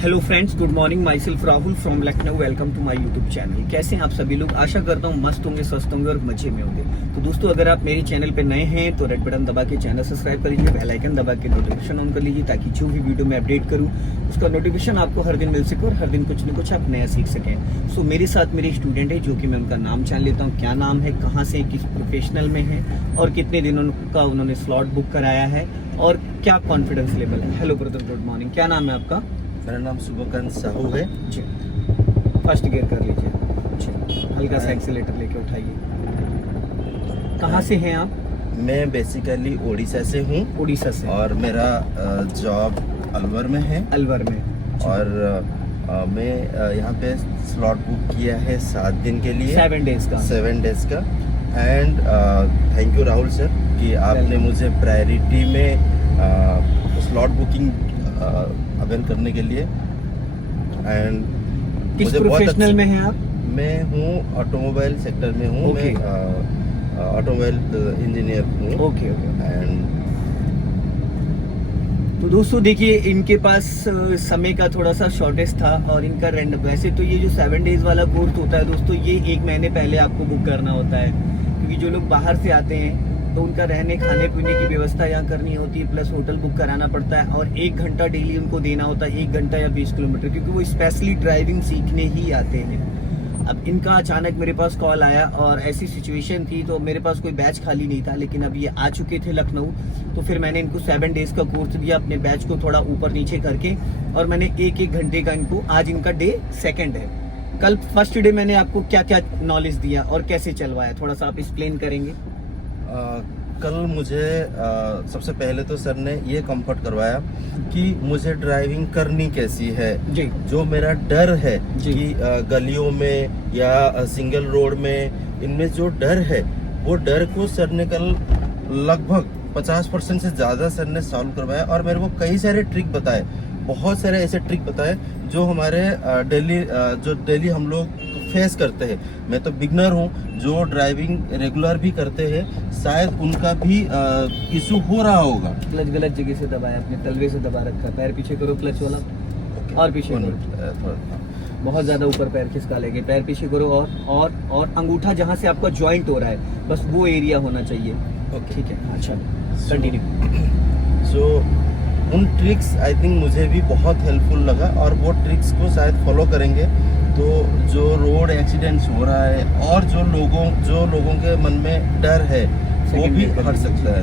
Hello friends, good morning. My self Rahul from Lucknow. Welcome to my YouTube channel. कैसे हैं आप सभी लोग? आशा करता हूँ मस्त होंगे, स्वस्थ होंगे और मजे में होंगे। तो दोस्तों, अगर आप मेरे चैनल पे नए हैं तो रेड बटन दबा के चैनल सब्सक्राइब कर लीजिए, बेल आइकन दबा के नोटिफिकेशन ऑन कर लीजिए, ताकि जो भी वीडियो मैं अपडेट करूँ उसका नोटिफिकेशन आपको हर दिन मिल सके और हर दिन कुछ न कुछ आप नया सीख सकें। सो मेरे साथ मेरे स्टूडेंट है, जो कि मैं उनका नाम जान लेता हूँ। क्या नाम है, कहाँ से, किस प्रोफेशनल में है और कितने दिनों का उन्होंने स्लॉट बुक कराया है और क्या कॉन्फिडेंस लेवल है। Hello brother, good morning. क्या नाम है आपका? मेरा नाम शुभकांत साहू है जी। फर्स्ट गियर कर लीजिए। जी, हल्का सा एक्सीलेटर लेके उठाइए। कहाँ से हैं आप? मैं बेसिकली उड़ीसा से हूँ उड़ीसा से। और मेरा जॉब अलवर में है। अलवर में। और मैं यहाँ पे स्लॉट बुक किया है 7 दिन के लिए, 7 डेज का। 7 डेज का। And thank you Rahul sir कि आपने मुझे प्रायोरिटी में स्लॉट बुकिंग अवेल करने के लिए। एंड किस प्रोफेशनल में हैं आप? मैं हूँ ऑटोमोबाइल सेक्टर में हूँ। Okay. मैं ऑटोमोबाइल इंजीनियर हूँ। ओके। एंड तो दोस्तों देखिए, इनके पास समय का थोड़ा सा शॉर्टेज था और इनका रेंट, वैसे तो ये जो 7 डेज वाला कोर्स होता है दोस्तों, ये 1 महीने पहले आपको बुक करना होता है, क्योंकि जो लोग बाहर से आते हैं तो उनका रहने खाने पीने की व्यवस्था यहाँ करनी होती है, प्लस होटल बुक कराना पड़ता है और 1 घंटा डेली उनको देना होता है, 1 घंटा या 20 किलोमीटर, क्योंकि वो स्पेशली ड्राइविंग सीखने ही आते हैं। अब इनका अचानक मेरे पास कॉल आया और ऐसी सिचुएशन थी, तो मेरे पास कोई बैच खाली नहीं था, लेकिन अब ये आ चुके थे लखनऊ, तो फिर मैंने इनको 7 डेज का कोर्स दिया, अपने बैच को थोड़ा ऊपर नीचे करके, और मैंने 1-1 घंटे का इनको, आज इनका डे 2nd है। कल फर्स्ट डे मैंने आपको क्या क्या नॉलेज दिया और कैसे चलवाया, थोड़ा सा आप एक्सप्लेन करेंगे? कल मुझे सबसे पहले तो सर ने ये कंफर्ट करवाया कि मुझे ड्राइविंग करनी कैसी है। जी। जो मेरा डर है जी। कि गलियों में या सिंगल रोड में, इनमें जो डर है, वो डर को सर ने कल लगभग 50% से ज़्यादा सर ने सॉल्व करवाया। और मेरे को कई सारे ट्रिक बताए, बहुत सारे ऐसे ट्रिक बताए जो हमारे डेली हम लोग फेस करते हैं। मैं तो बिगनर हूँ, जो ड्राइविंग रेगुलर भी करते हैं, शायद उनका भी इशू हो रहा होगा। क्लच गलत जगह से दबाया, अपने तलवे से दबा रखा है। पैर पीछे करो क्लच वाला, और पीछे करो, बहुत ज्यादा ऊपर पैर खिसका लेंगे। पैर पीछे करो और अंगूठा जहाँ से आपका जॉइंट हो रहा है, बस वो एरिया होना चाहिए। ओके, ठीक है, अच्छा कंटिन्यू। सो उन ट्रिक्स आई थिंक मुझे भी बहुत हेल्पफुल लगा, और वो ट्रिक्स को शायद फॉलो करेंगे तो जो रोड एक्सीडेंट्स हो रहा है और जो लोगों के मन में डर है वो भी हट सकता है।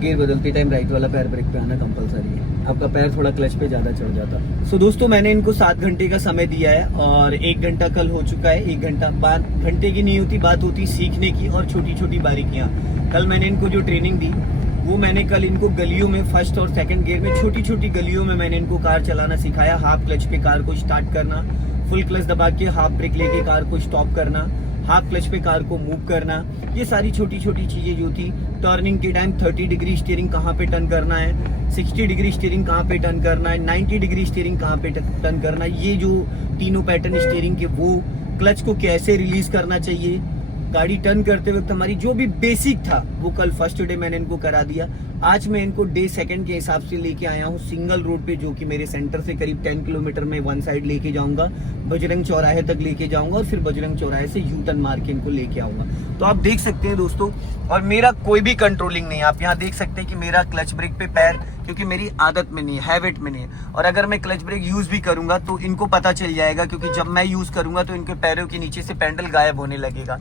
गियर बदलते टाइम राइट वाला पैर ब्रेक पे आना कंपलसरी है, आपका पैर थोड़ा क्लच पे ज्यादा चढ़ जाता। सो दोस्तों, मैंने इनको 7 घंटे का समय दिया है और 1 घंटा कल हो चुका है। 1 घंटा बात घंटे की नहीं होती, बात होती सीखने की और छोटी छोटी बारीकियां। कल मैंने इनको जो ट्रेनिंग दी, वो मैंने कल इनको गलियों में, फर्स्ट और 2nd गियर में, छोटी छोटी गलियों में मैंने इनको कार चलाना सिखाया। हाफ क्लच पे कार को स्टार्ट करना, फुल क्लच दबा के हाफ ब्रेक लेके कार को स्टॉप करना, हाफ क्लच पे कार को मूव करना। ये सारी छोटी छोटी चीजें जो थी, टर्निंग के टाइम 30 डिग्री स्टीयरिंग कहाँ पे टर्न करना है, 60 डिग्री स्टीयरिंग कहाँ पे टर्न करना है, 90 डिग्री स्टीयरिंग कहाँ पे टर्न करना है, ये जो तीनों पैटर्न स्टीयरिंग के, वो क्लच को कैसे रिलीज करना चाहिए, गाड़ी टर्न करते वक्त हमारी जो भी बेसिक था, वो कल फर्स्ट डे मैंने इनको करा दिया। आज मैं इनको डे 2nd के हिसाब से लेके आया हूँ सिंगल रोड पे, जो कि मेरे सेंटर से करीब 10 किलोमीटर में वन साइड लेके जाऊंगा, बजरंग चौराहे तक लेके जाऊंगा और फिर बजरंग चौराहे से यू टर्न मार के इनको लेके आऊंगा। तो आप देख सकते हैं दोस्तों, और मेरा कोई भी कंट्रोलिंग नहीं है। आप यहाँ देख सकते हैं कि मेरा क्लच ब्रेक पे पैर, क्योंकि मेरी आदत में नहीं है, हैबिट में नहीं है, और अगर मैं क्लच ब्रेक यूज भी करूंगा तो इनको पता चल जाएगा, क्योंकि जब मैं यूज करूंगा तो इनके पैरों के नीचे से पैडल गायब होने लगेगा।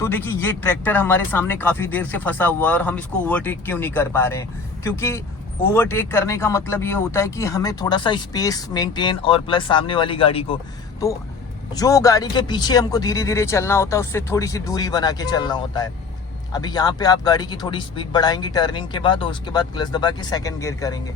तो देखिए, ये ट्रैक्टर हमारे सामने काफी देर से फंसा हुआ है और हम इसको ओवरटेक क्यों नहीं कर पा रहे हैं? क्योंकि ओवरटेक करने का मतलब ये होता है कि हमें थोड़ा सा स्पेस मेंटेन और प्लस सामने वाली गाड़ी को, तो जो गाड़ी के पीछे हमको धीरे धीरे चलना होता है, उससे थोड़ी सी दूरी बना के चलना होता है। अभी यहाँ पे आप गाड़ी की थोड़ी स्पीड बढ़ाएंगे टर्निंग के बाद, और उसके बाद क्लच दबा के 2nd गियर करेंगे।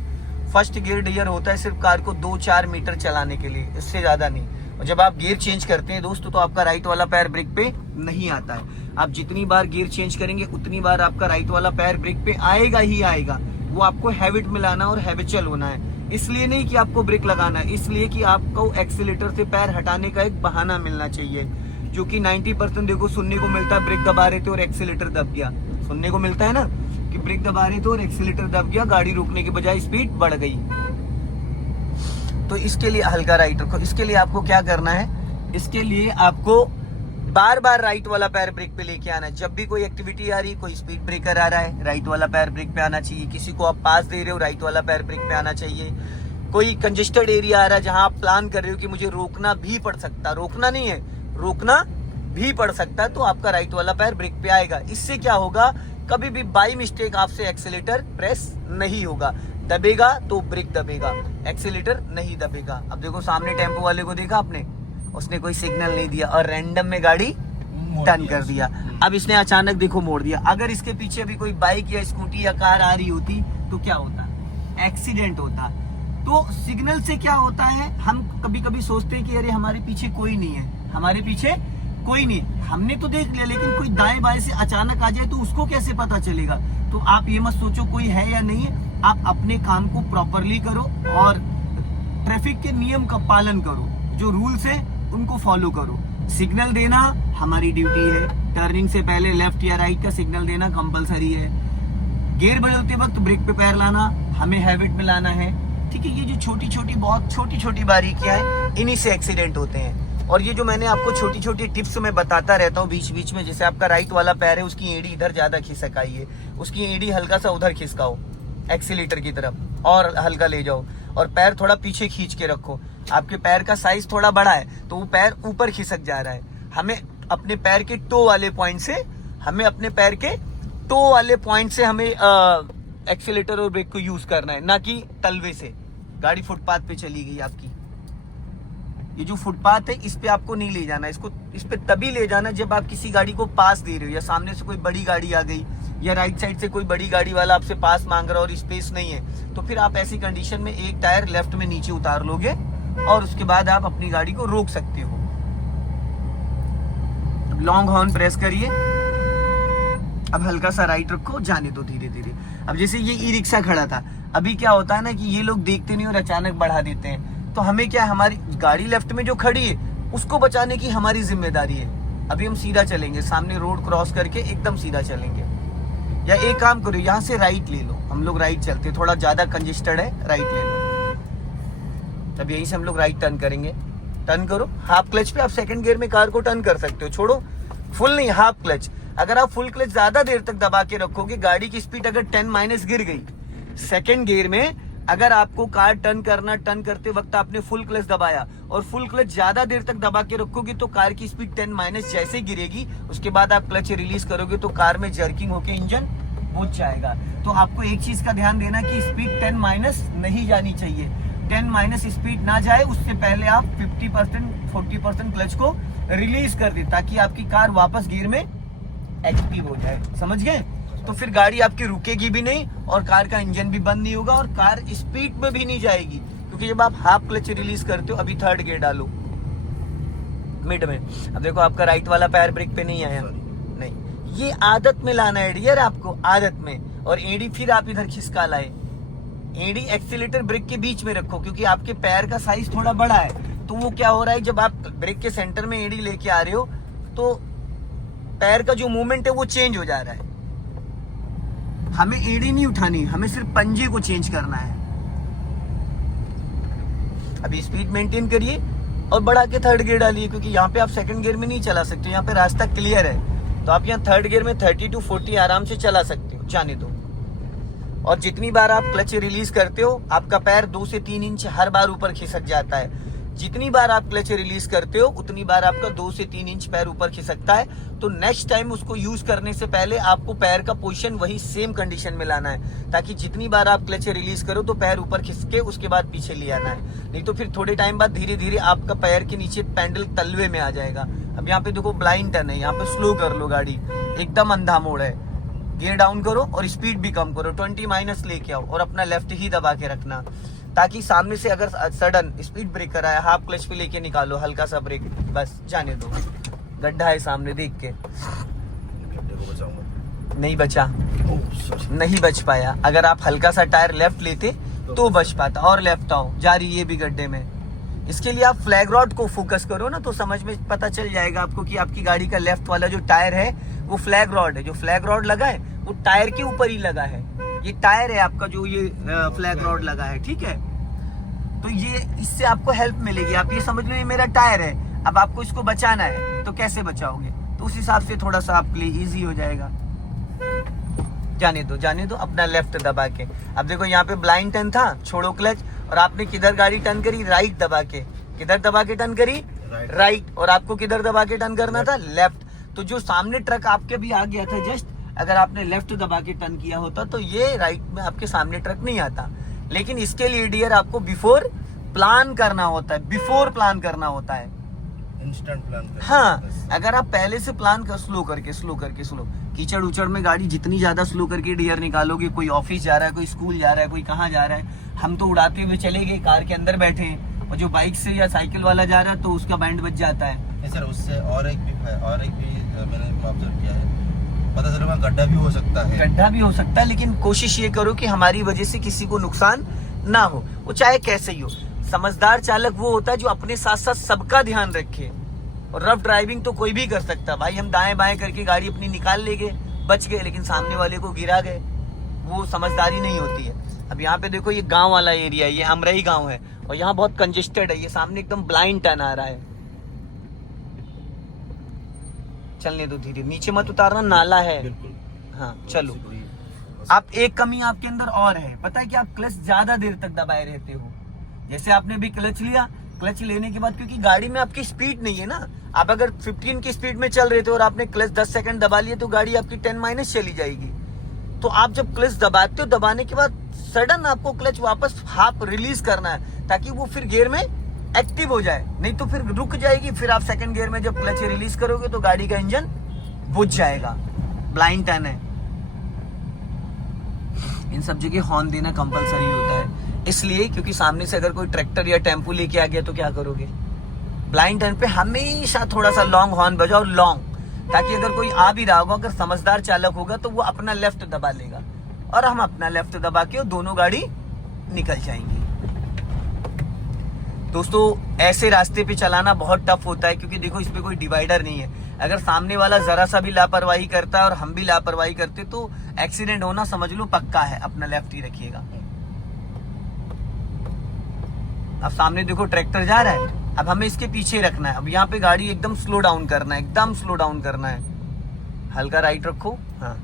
फर्स्ट गियर डियर होता है सिर्फ कार को 2-4 मीटर चलाने के लिए, इससे ज्यादा नहीं। और जब आप गियर चेंज करते हैं दोस्तों, तो आपका राइट वाला पैर ब्रेक पे नहीं आता है। आप जितनी बार गियर चेंज करेंगे उतनी बार आपका राइट वाला पैर ब्रेक पे आएगा ही आएगा। वो आपको हैबिट में लाना और हैबिचुअल होना है। इसलिए नहीं कि आपको ब्रेक लगाना है, इसलिए कि आपको एक्सीलेटर से पैर हटाने का एक बहाना मिलना चाहिए, जो कि 90% देखो सुनने को मिलता है, ब्रेक दबा रहे थे और एक्सीलेटर दब गया। सुनने को मिलता है ना कि ब्रेक दबा रहे थे और एक्सीलेटर दब गया, गाड़ी रोकने के बजाय स्पीड बढ़ गई। तो इसके लिए हल्का राइट रखो। इसके लिए आपको क्या करना है, इसके लिए आपको बार बार राइट वाला पैर ब्रेक पे लेके आना है। जब भी कोई एक्टिविटी आ रही, कोई स्पीड ब्रेकर आ रहा है, राइट वाला पैर ब्रेक पे आना चाहिए। किसी को आप पास दे रहे हो, राइट वाला पैर ब्रेक पे आना चाहिए। कोई कंजेस्टेड एरिया आ रहा है जहां आप प्लान कर रहे हो कि मुझे रोकना भी पड़ सकता, रोकना नहीं है, रोकना भी पड़ सकता है, तो आपका राइट वाला पैर ब्रेक पे आएगा। इससे क्या होगा, कभी भी बाई मिस्टेक आपसे एक्सेलेटर प्रेस नहीं होगा। दबेगा तो ब्रेक दबेगा, एक्सेलेटर नहीं दबेगा। अब देखो सामने टेम्पो वाले को देखा आपने, उसने कोई सिग्नल नहीं दिया और रैंडम में गाड़ी टर्न कर दिया। अब इसने अचानक देखो मोड़ दिया। अगर इसके पीछे भी कोई बाइक या स्कूटी या कार आ रही होती तो क्या होता, एक्सीडेंट होता। तो सिग्नल से क्या होता है, हम कभी कभी सोचते हैं कि अरे हमारे पीछे कोई नहीं है, हमारे पीछे कोई नहीं, हमने तो देख लिया, लेकिन कोई दाएं बाएं से अचानक आ जाए तो उसको कैसे पता चलेगा। तो आप ये मत सोचो कोई है या नहीं है, आप अपने काम को प्रॉपरली करो और ट्रैफिक के नियम का पालन करो, जो रूल्स है उनको फॉलो करो। सिग्नल देना हमारी ड्यूटी है, टर्निंग से पहले लेफ्ट या राइट का सिग्नल देना कंपलसरी है। गियर बदलते वक्त ब्रेक पे पैर लाना हमें हैबिट में लाना है, ठीक है। ये जो छोटी छोटी, बहुत छोटी छोटी बारीकियां हैं, इन्हीं से एक्सीडेंट होते हैं। और ये जो मैंने आपको छोटी छोटी टिप्स में बताता रहता हूँ बीच बीच में, जैसे आपका राइट वाला पैर है, उसकी एड़ी इधर ज्यादा खिसकाइए, उसकी एड़ी हल्का सा उधर खिसकाओ एक्सीलेटर की तरफ और हल्का ले जाओ, और पैर थोड़ा पीछे खींच के रखो। आपके पैर का साइज थोड़ा बड़ा है तो वो पैर ऊपर खिसक जा रहा है। हमें अपने पैर के टो वाले पॉइंट से, हमें एक्सीलेटर और ब्रेक को यूज करना है, ना कि तलवे से। गाड़ी फुटपाथ पे चली गई आपकी, ये जो फुटपाथ है इस पे आपको नहीं ले जाना, इस पे तभी ले जाना जब आप किसी गाड़ी को पास दे रहे हो, या सामने से कोई बड़ी गाड़ी आ गई, या राइट साइड से कोई बड़ी गाड़ी वाला आपसे पास मांग रहा और स्पेस नहीं है, तो फिर आप ऐसी कंडीशन में एक टायर लेफ्ट में नीचे उतार लोगे और उसके बाद आप अपनी गाड़ी को रोक सकते हो। अब लॉन्ग हॉर्न प्रेस करिए, अब हल्का सा राइट रखो, जाने दो धीरे धीरे। अब जैसे ये ई रिक्शा खड़ा था, अभी क्या होता है ना कि ये लोग देखते नहीं और अचानक बढ़ा देते हैं, तो हमें क्या, हमारी गाड़ी लेफ्ट में जो खड़ी है उसको बचाने की हमारी जिम्मेदारी है। अभी हम सीधा चलेंगे, सामने रोड क्रॉस करके एकदम सीधा चलेंगे। या एक काम करो, यहाँ से राइट ले लो, हम लोग राइट चलते, थोड़ा ज्यादा कंजेस्टेड है, राइट ले लो। तब यहीं से हम लोग राइट टर्न करेंगे। टर्न करो, हाफ क्लच पे आप सेकंड गियर में कार को टर्न कर सकते हो, छोड़ो, फुल नहीं, हाफ क्लच। अगर आप फुल क्लच ज्यादा देर तक दबा के रखोगे, गाड़ी की स्पीड अगर 10- गिर गई, सेकंड गियर में अगर आपको कार टर्न करते वक्त आपने फुल क्लच दबाया और फुल क्लच ज्यादा देर तक दबा के रखोगे तो कार की स्पीड 10- जैसे गिरेगी, उसके बाद आप क्लच रिलीज करोगे तो कार में जर्किंग होके इंजन बुझ जाएगा। तो आपको एक चीज का ध्यान देना कि स्पीड 10- नहीं जानी चाहिए। 10- स्पीड ना जाए उससे पहले आप 50-40% क्लच को रिलीज कर दे, ताकि आपकी कार वापस गियर में एक्टिव हो जाए। समझ गए? तो फिर गाड़ी आपकी रुकेगी भी नहीं और कार का इंजन भी बंद नहीं होगा और कार स्पीड में भी नहीं जाएगी, क्योंकि जब आप हाफ क्लच रिलीज करते हो, अभी थर्ड गियर डालो मिड में, अब देखो आपका राइट वाला पैर ब्रेक पे नहीं आया, नहीं, ये आदत में लाना है डियर, आपको आदत में। और एडी फिर आप इधर खिसका लाए, एडी एक्सीलेटर ब्रेक के बीच में रखो, क्योंकि आपके पैर का साइज थोड़ा बड़ा है। तो वो क्या हो रहा है, जब आप ब्रेक के सेंटर में एडी लेके आ रहे हो तो पैर का जो मूवमेंट है वो चेंज हो जा रहा है। हमें एड़ी नहीं उठानी, हमें सिर्फ पंजे को चेंज करना है। अभी स्पीड मेंटेन करिए और बढ़ा के थर्ड गियर डालिए, क्योंकि यहाँ पे आप सेकंड गियर में नहीं चला सकते, यहाँ पे रास्ता क्लियर है। तो आप यहाँ थर्ड गियर में 30 to 40 आराम से चला सकते हो, जाने दो। और जितनी बार आप क्लच रिलीज करते हो, आपका पैर 2 से 3 इंच हर बार ऊपर खिसक जाता है। जितनी बार आप क्लच रिलीज करते हो उतनी बार आपका 2 से 3 इंच पैर ऊपर खिसकता है। तो नेक्स्ट टाइम उसको यूज करने से पहले आपको पैर का पोजीशन वही सेम कंडीशन में लाना है, ताकि जितनी बार आप क्लच रिलीज करो तो पैर ऊपर खिसके, उसके बाद पीछे ले आना है। नहीं तो फिर थोड़े टाइम बाद धीरे धीरे आपका पैर के नीचे पैडल तलवे में आ जाएगा। अब यहाँ पे देखो ब्लाइंड टर्न है, यहाँ पे स्लो कर लो गाड़ी, एकदम अंधा मोड़ है, गियर डाउन करो और स्पीड भी कम करो, 20- लेके आओ और अपना लेफ्ट ही दबा के रखना, ताकि सामने से अगर सडन स्पीड ब्रेकर आया, हाफ क्लच पे लेके निकालो, हल्का सा ब्रेक, बस जाने दो। गड्ढा है सामने, देख के नहीं बचा, नहीं बच पाया। अगर आप हल्का सा टायर लेफ्ट लेते तो बच पाता, और लेफ्ट आओ, जा रही है भी गड्ढे में। इसके लिए आप फ्लैग रॉड को फोकस करो ना, तो समझ में पता चल जाएगा आपको कि आपकी गाड़ी का लेफ्ट वाला जो टायर है वो फ्लैग रॉड है। जो फ्लैग रॉड लगा है वो टायर के ऊपर ही लगा है, ये टायर है आपका, जो ये फ्लैग रॉड लगा है, ठीक है। तो ये इससे आपको हेल्प मिलेगी। आप ये समझ लो ये मेरा टायर है, अब आपको इसको बचाना है तो कैसे बचाओगे, तो उस हिसाब से थोड़ा सा आपके लिए इजी हो जाएगा। जाने दो अपना लेफ्ट दबा के। अब देखो यहाँ पे ब्लाइंड टर्न था, छोड़ो क्लच, और आपने किधर गाड़ी टर्न करी, राइट दबा के। किधर दबा के टर्न करी, राइट। और आपको किधर दबा के टर्न करना था, लेफ्ट। तो जो सामने ट्रक आपके भी आ गया था जस्ट, अगर आपने लेफ्ट दबा के टर्न किया होता तो ये राइट में आपके सामने ट्रक नहीं आता। लेकिन इसके लिए डियर आपको बिफोर प्लान करना होता है, बिफोर प्लान करना होता है, इंस्टेंट प्लान कर। हाँ, अगर आप पहले से प्लान कर, स्लो कीचड़ उचड़ में गाड़ी जितनी ज्यादा स्लो करके डियर निकालोगे, कोई ऑफिस जा रहा है, कोई स्कूल जा रहा है, कोई कहाँ जा रहा है, हम तो उड़ाते हुए चले गए, कार के अंदर बैठे हैं, और जो बाइक से या साइकिल वाला जा रहा है तो उसका बैंड बज जाता है। नहीं सर, उससे और एक भी मैंने ऑब्जर्व किया है, पता चला गड्ढा भी हो सकता है, लेकिन कोशिश ये करो कि हमारी वजह से किसी को नुकसान ना हो, वो चाहे कैसे ही हो। समझदार चालक वो होता है जो अपने साथ साथ सबका ध्यान रखे। और रफ ड्राइविंग तो कोई भी कर सकता है भाई, हम दाएं बाएं करके गाड़ी अपनी निकाल ले गए, बच गए, लेकिन सामने वाले को गिरा गए, वो समझदारी नहीं होती है। अब यहाँ पे देखो ये गांव वाला एरिया है, ये अमरई गांव है, और यहाँ बहुत कंजेस्टेड है, ये सामने एकदम ब्लाइंड टर्न आ रहा है। चलने दो धीरे, नीचे मत उतारना, नाला है। हाँ चलो। आप एक कमी आपके अंदर और है, पता है कि आप क्लच ज्यादा देर तक दबाए रहते हो। जैसे आपने भी क्लच लिया, क्लच लेने के बाद क्योंकि गाड़ी में आपकी स्पीड नहीं है ना, आप अगर 15 की स्पीड में चल रहे थे और आपने क्लच 10 सेकंड दबा लिए तो गाड़ी आपकी 10- चली जाएगी। तो आप जब क्लच दबाते हो, दबाने के बाद सडन आपको क्लच वापस हाफ रिलीज करना है, ताकि वो फिर गियर में एक्टिव हो जाए, नहीं तो फिर रुक जाएगी। फिर आप सेकंड गियर में जब क्लच रिलीज करोगे तो गाड़ी का इंजन बुझ जाएगा। ब्लाइंड टर्न है, इन सब जगह हॉर्न देना कंपलसरी होता है, इसलिए क्योंकि सामने से अगर कोई ट्रैक्टर या टेम्पो लेके आ गया तो क्या करोगे। ब्लाइंड टर्न पे हमेशा थोड़ा सा लॉन्ग हॉर्न बजाओ, लॉन्ग, ताकि अगर कोई आ भी रहा होगा, अगर समझदार चालक होगा तो वो अपना लेफ्ट दबा लेगा और हम अपना लेफ्ट दबा के दोनों गाड़ी निकल जाएंगी। दोस्तों ऐसे रास्ते पे चलाना बहुत टफ होता है, क्योंकि देखो इस पे कोई डिवाइडर नहीं है। अगर सामने वाला जरा सा भी लापरवाही करता है और हम भी लापरवाही करते तो एक्सीडेंट होना समझ लो पक्का है। अपना लेफ्ट ही रखिएगा। अब सामने देखो ट्रैक्टर जा रहा है, अब हमें इसके पीछे रखना है। अब यहाँ पे गाड़ी एकदम स्लो डाउन करना है, एकदम स्लो डाउन करना है। हल्का राइट रखो। हाँ,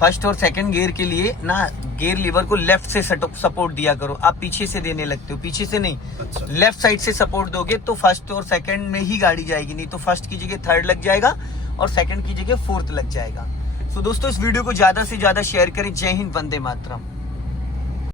फर्स्ट और सेकंड गियर के लिए ना गियर लीवर को लेफ्ट से सपोर्ट दिया करो। आप पीछे से देने लगते हो, पीछे से नहीं, अच्छा। लेफ्ट साइड से सपोर्ट दोगे तो फर्स्ट और सेकंड में ही गाड़ी जाएगी, नहीं तो फर्स्ट की जगह थर्ड लग जाएगा और सेकंड की जगह फोर्थ लग जाएगा। तो दोस्तों इस वीडियो को ज्यादा से ज्यादा शेयर करें। जय हिंद, वंदे मातरम।